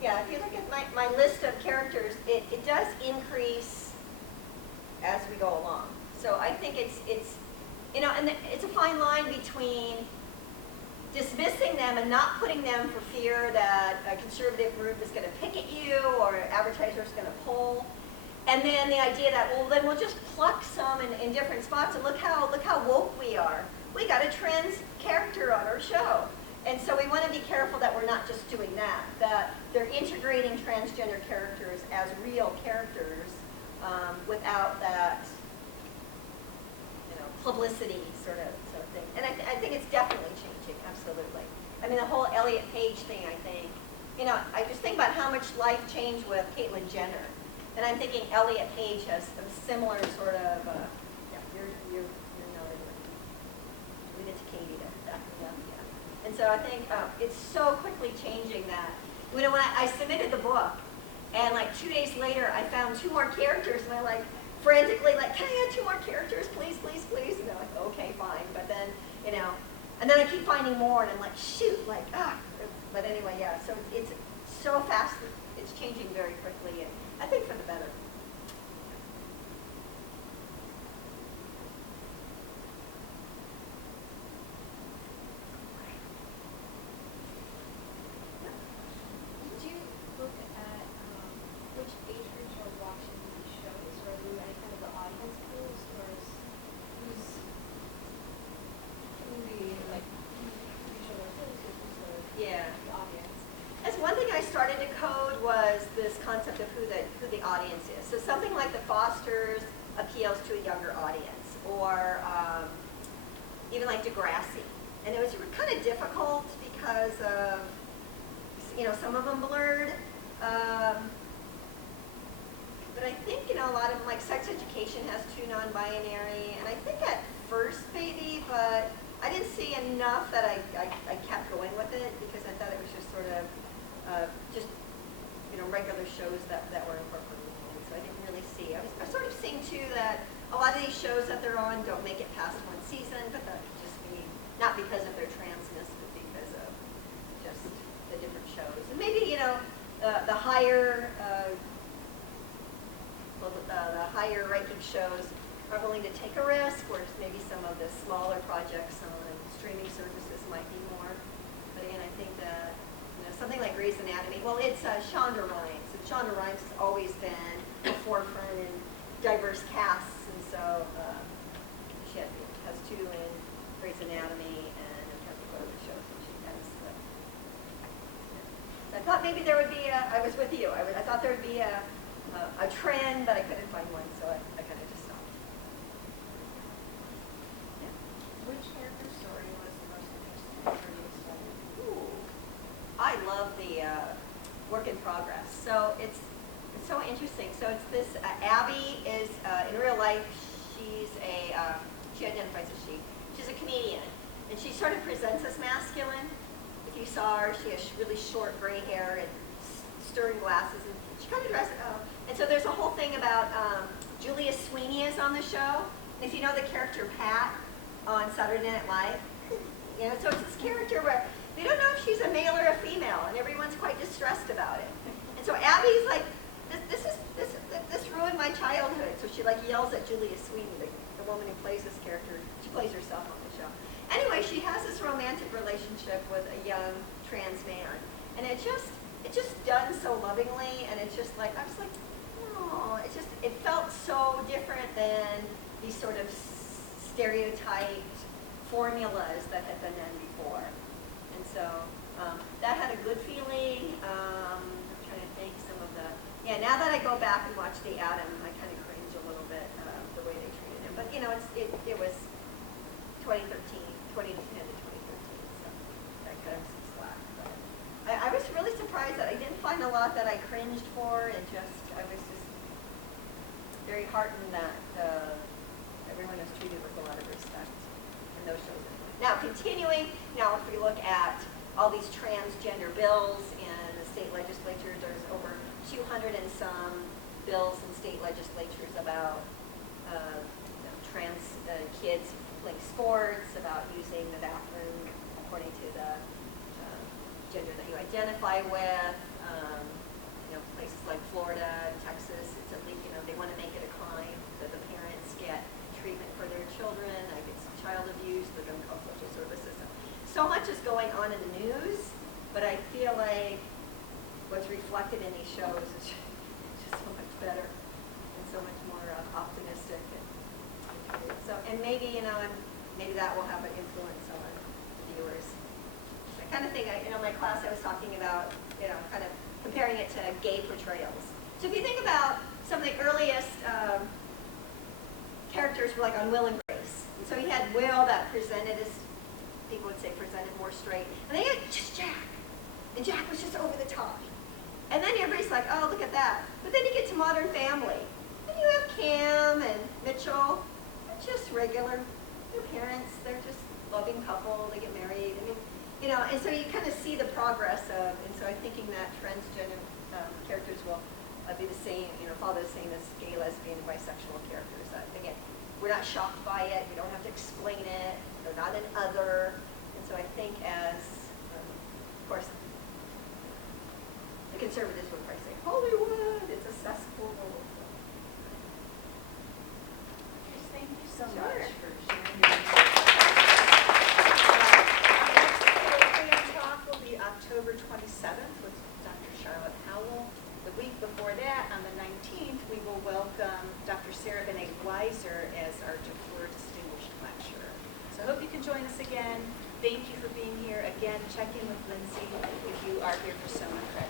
Yeah, if you look at my list of characters, it does increase as we go along. So I think it's and it's a fine line between dismissing them and not putting them for fear that a conservative group is going to pick at you or advertisers going to poll. And then the idea that, well, then we'll just pluck some in different spots and look how woke we are. We got a trans character on our show. And so we want to be careful that we're not just doing that they're integrating transgender characters as real characters without that publicity sort of thing. And I think it's definitely changing, absolutely. I mean, the whole Elliot Page thing, I think, I just think about how much life changed with Caitlyn Jenner. And I'm thinking Elliot Page has a similar sort of, you're noted. Leave it to Katie to back me up, yeah. And so I think it's so quickly changing that, when I submitted the book, and like 2 days later, I found 2 more characters, and I frantically can I add 2 more characters, please, please, please? And they're like, okay, fine. But then, and then I keep finding more, and I'm like, shoot, But anyway, yeah, so it's so fast, it's changing very quickly, and I think for the better. Did you look at which age groups are watching these shows, or are there any kind of the audience pools, or is who the shows of who the audience is. So something like The Fosters appeals to a younger audience, or even like Degrassi. And it was kind of difficult because of, some of them blurred. But I think, a lot of them, like Sex Education has 2 non-binary, and I think at first maybe, but I didn't see enough that I kept going with it because I thought it was just sort of just, regular shows that were incorporated. And so I didn't really see. I was sort of seeing too that a lot of these shows that they're on don't make it past 1 season, but that could just be not because of their transness, but because of just the different shows. And maybe, the higher the higher ranking shows are willing to take a risk, whereas maybe some of the smaller projects on streaming services might be more. But again, I think that something like Grey's Anatomy, well, it's Shonda Rhimes, and Shonda Rhimes has always been a forefront in diverse casts, and so she has 2 in Grey's Anatomy and a couple of other shows that she has. But, so I thought maybe there would be I was with you, I thought there would be a trend, but I couldn't find one, so I kind of just stopped. Yeah. Which character story was the most interesting for you to study? Ooh, I love the work in progress. So it's so interesting. So it's this Abby is in real life. She identifies as she's a comedian, and she sort of presents as masculine. If you saw her, she has really short gray hair and stirring glasses, and she kind of dresses up. And so there's a whole thing about Julia Sweeney is on the show. And if you know the character Pat on Saturday Night Live, so it's this character where they don't know if she's a male or a female, and everyone's quite distressed about it. And so Abby's like, this ruined my childhood. So she yells at Julia Sweeney, the woman who plays this character. She plays herself on the show. Anyway, she has this romantic relationship with a young trans man, and it's just done so lovingly, and it's just I was like, oh, it felt so different than these sort of stereotyped formulas that had been done before. And so that had a good feeling. I'm trying to think some of the, now that I go back and watch The Atom, I kind of cringe a little bit the way they treated him. But it was 2010 to 2013, so that kind of slack. But I was really surprised that I didn't find a lot that I cringed for, and I was just very heartened that everyone is treated with a lot of respect in those shows. Now, continuing, if we look at all these transgender bills in the state legislature, there's over 200 and some bills in state legislatures about trans kids playing sports, about using the bathroom according to the gender that you identify with. Places like Florida, Texas, it's they want to make it a crime that the parents get treatment for their children. It's child abuse. They're going to call social services. So much is going on in the news, but I feel like what's reflected in these shows is just so much better and so much more optimistic. And maybe maybe that will have an influence on viewers. The kind of thing my class I was talking about, kind of comparing it to gay portrayals. So if you think about some of the earliest characters were on Will and Grace. And so you had Will that presented as, people would say presented more straight. And then you had just Jack. And Jack was just over the top. And then everybody's like, oh, look at that. But then you get to Modern Family. And you have Cam and Mitchell. They're just regular. Their parents, they're just loving couple. They get married. And so you kind of see the progress of, and so I'm thinking that transgender characters will be the same, follow the same as gay, lesbian, and bisexual characters. Again, we're not shocked by it. We don't have to explain it. They're not an other. And so I think as, of course, the conservatives would probably say, Hollywood, it's a cesspool. Thank you so Sure. much for sharing your October 27th with Dr. Charlotte Howell. The week before that, on the 19th, we will welcome Dr. Sarah Benet-Weiser as our DeFleur Distinguished Lecturer. So I hope you can join us again. Thank you for being here. Again, check in with Lindsay if you are here for summer credit.